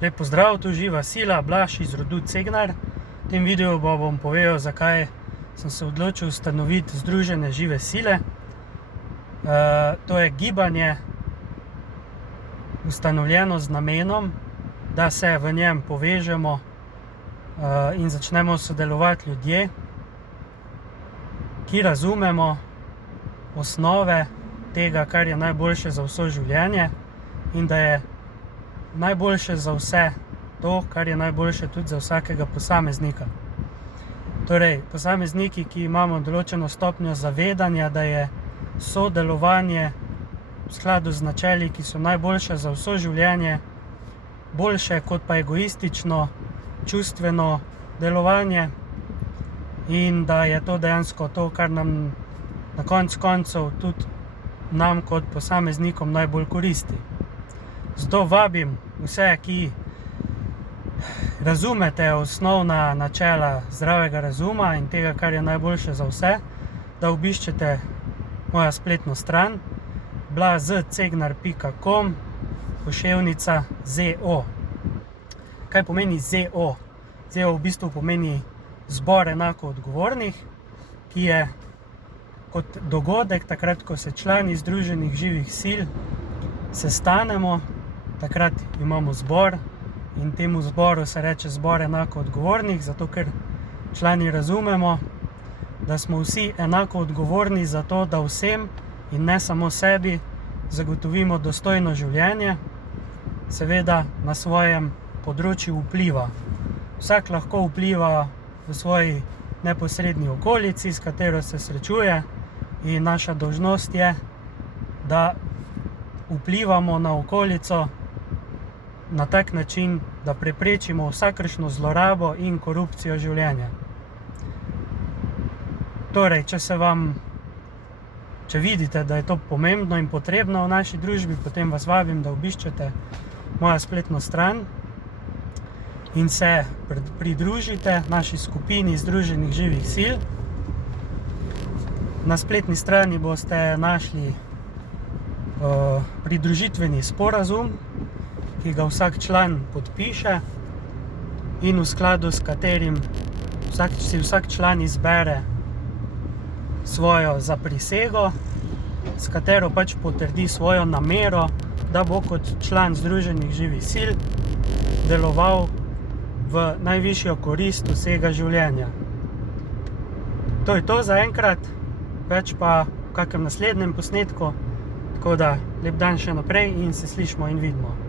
Lep pozdrav, tu živa Sila, Blaž iz rodu Cegnar. V tem videu bom povedal, zakaj sem se odločil ustanoviti Združenje Žive Sile. To je gibanje ustanovljeno z namenom, da se v njem povežemo in začnemo sodelovati ljudje, ki razumemo osnove tega, kar je najboljše za vso življenje, in da je najboljše za vse to, kar je najboljše tudi za vsakega posameznika. Torej, posamezniki, ki imamo določeno stopnjo zavedanja, da je sodelovanje v skladu z načeli, ki so najboljše za vso življenje, boljše kot pa egoistično, čustveno delovanje, in da je to dejansko to, kar nam na koncu koncev tudi nam kot posameznikom najbolj koristi. Zato vabim vse, ki razumete osnovna načela zdravega razuma in tega, kar je najboljše za vse, da obiščete mojo spletno stran blazcegnar.com /ZO. Kaj pomeni ZO? ZO v bistvu pomeni zbor enako odgovornih, ki je kot dogodek, takrat, ko se člani Združenih živih sil sestanemo, takrat imamo zbor in temu zboru se reče zbor enako odgovornih, zato ker člani razumemo, da smo vsi enako odgovorni za to, da vsem in ne samo sebi zagotovimo dostojno življenje, seveda na svojem področju vpliva. Vsak lahko vpliva v svoji neposredni okolici, s katero se srečuje, in naša dolžnost je, da vplivamo na okolico na tak način, da preprečimo vsakršno zlorabo in korupcijo življenja. Torej, če vidite, da je to pomembno in potrebno v naši družbi, potem vas vabim, da obiščete mojo spletno stran in se pridružite naši skupini Združenih živih sil. Na spletni strani boste našli pridružitveni sporazum, ki ga vsak član podpiše in v skladu s katerim si vsak član izbere svojo zaprisego, s katero pač potrdi svojo namero, da bo kot član Združenih živih sil deloval v najvišjo korist vsega življenja. To je to za enkrat, več pa v kakem naslednjem posnetku, tako da lep dan še naprej in se slišimo in vidimo.